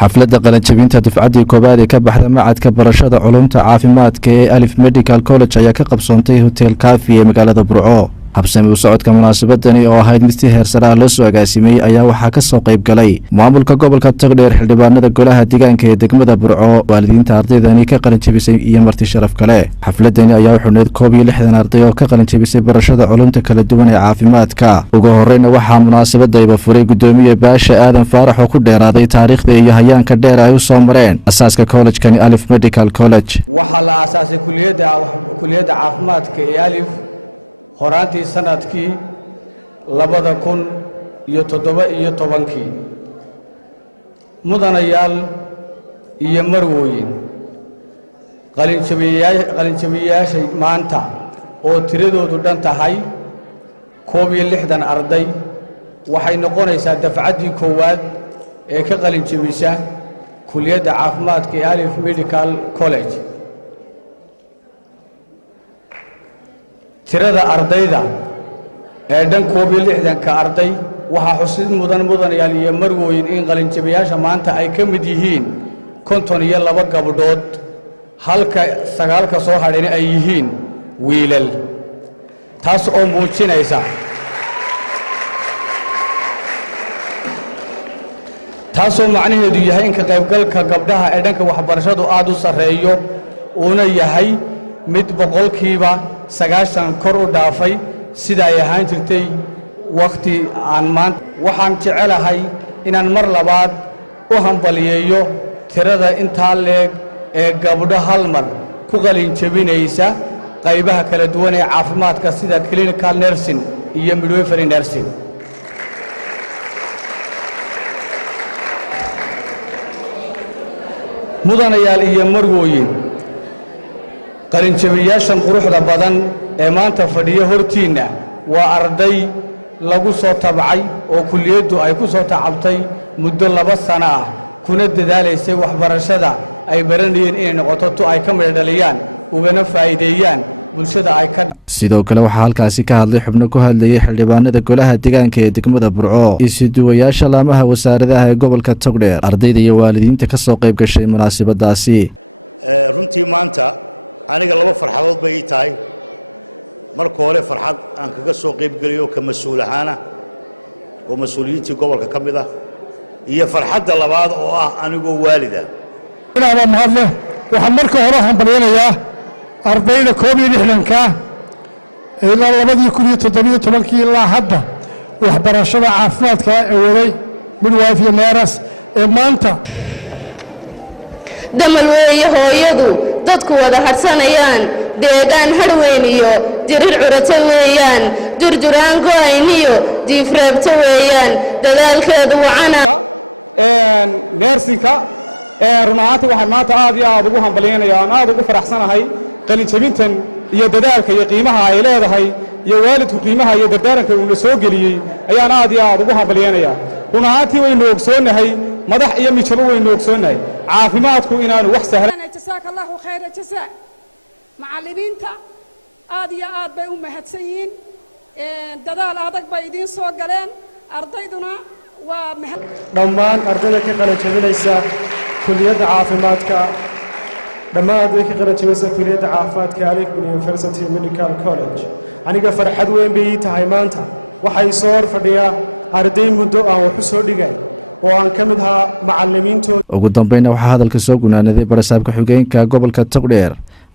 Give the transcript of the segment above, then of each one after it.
xafladda qalinjabinta dufcaddii koobaad ee ka baxda macadka barashada culumta caafimaadka ee Alif Medical College ayaa ka qabsoontay Hotel Cafe ee magaalada Burco. habsami u socodka munaasabadani oo ahayd mid si heersare ah loo soo agaasimay ayaa waxaa ka soo qayb galay maamulka gobolka Togdheer, xildhibaanada golaha deegaanka ee degmada Burco, waalidiinta ardaydani ka qalinjabisay iyo marti sharaf kale. xafladani ayaa u xidhneyd 61 arday oo ka qalinjabisay barashada culumta kala duwan ee caafimaadka. ugu horreynna waxaa munaasabadayba furay gudoomiye Baasha Aadan Faarax oo ku dheeraaday taariikhda iyo hayaanka dheer ay u soo mareen asaaska college-kani Alif Medical College. waxaa la aasaasay kuliyadda caafimaadka ee Alif horaantii sanadkii 2017 mudanayaal iyo marwooyin qalinjabiyayaasha maanta oo tiradoodu dhan tahay 61 arday waxay noqonaysaa dafcaddii koowaad ee ka qalinjabisa kuliyadda caafimaadka ee Alif Medical College. tirada ardayda ee dhan 61 arday waxaa xusid mudanayaal iyo marwooyin in qalinjabiyaasha maanta ay ka mid yihiin 52 gabdhood halka 9 ka soo hadheen ay yihiin wiilal, taas oo muujinaysa taasoo macnaheedu yahay in ka qaybgalka gabdhaha ee dhanka waxbarashadu aad u sareeyo uuna yahay mid boqolkiiba 90 kor u dhaafay sida ay ahaan jirtay waqti aan maanta. waxaan jecelahay inaan mar labaad u hambaliyeeyo tirada intaa leeg ee gabdho hal mar ku qalinjabinaysa qaybaha kala duwan ee caafimaadka sida clinical nursing iyo midwifery nursing. mudanayaal iyo marwooyin, qalinjabiyaashan quruxda badan ee maanta fadhiya hortiinna waa arday lagu soo tabcay oo kuliyaddu ay ku soo tacabtay muddo 2 sano ah kuna dadaalaysay waxbarashada ay baranayeen inay noqoto tu ay ka mid dhaliyaan ugana faa'iideeyaan bulshada ay ka. sidoo kale waxaa halkaasi ka hadlay xubno ku hadlayay xildhibaanada golaha deegaanka ee degmada Burco, isuduwayaasha laamaha wasaaradaha ee gobolka Togdheer, ardayda iyo waalidiinta ka soo qayb gashay munaasabadaasi. runtii maanta aniga 2 farxadood bay tahay. marka hore farxad aan kaga soo qayb galiyo ka mas'uul ahaan oo mas'uuliyiintii gobolka ka mid ah, iyo farxadda labaad oo ah anigoo waalida. inaaba mahadle waxaan marka hore hambalyeeyaa ardayda 61 ilaa 2017 ilaa hadda waxbarashada caafimaadka ee waday midwifery nurse ee maanta damal weeye hooyadu dadku wada harsanayaan deegaan hadhweyn iyo dirir curata weeyaan durjuraan go'ayniyo diifreebta weeyaan dadaalkeedu wacana neersinka run ahaantii waxaan maanta aad iyo aad ugu hambalyeynaya aan aad ugu faraxsanahay qalinjabintan iyo dadaalka iyo qiimaha ay leedahay iyo waalidku qiimaha iyo dardaaranka uu soo geliyey ayaan aad iyo aad ugu hambalyeynaya. run ahaantii waynu ogsoonahay madax iyo mijabo waynu ogsoonahay caafimaadku inaanu wax sahlan. jazakallahu khayra jazaa. macallimiinta aad iyo aad bay u mahadsan yihiin, dadaal adag bay idiin soo galeen, ardayduna waa dhammaan ardayda ka qalinjabinaysa kuliyadda caafimaadka dhammaan ka qalinjabinaysa kuliyadda caafimaadka Alif University Medical College. aniga farxad weyn bay tahay maanta. waxay soo fadhiyaa arday muddo aan wax soo dhigay oo aan ka mid ahaa macallimiintooda. ugu dambeynna waxaa hadalka soo gunaanaday barasaabka xigeenka gobolka Togdheer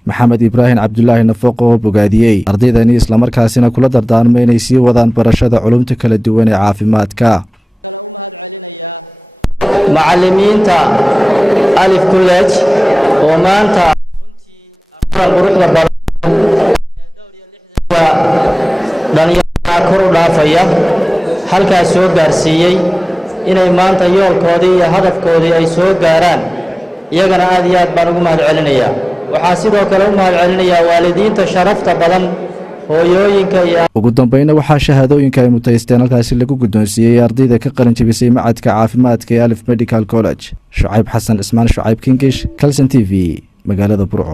Maxamed Ibrahim Cabdullaahi Nafaqo oo bogaadiyay ardaydani isla markaasina kula dardaarmay inay sii wadaan barashada culumta kala duwan ee caafimaadka. macallimiinta Alif College oo maanta runtii quruxda badan ee dhowr iyo 60 dhalinyarada kor u dhaafaya halkaas soo gaarsiiyay inay maanta yoolkoodii iyo hadafkoodii ay soo gaaraan, iyagana aad iyo aad baan ugu mahadcelinayaa. waxaa sidoo kale u mahadcelinayaa waalidiinta sharafta badan, hooyooyinka iyo ugu dambeynna waxaa shahaadooyinka ay mutaysteen halkaasi lagu guddoonsiiyey ardayda ka qalinjabisay macadka caafimaadka ee Alif Medical College. Shucayb Xasan Ismaan, Shucayb Kingish, Kalson TV, magaalada Burco.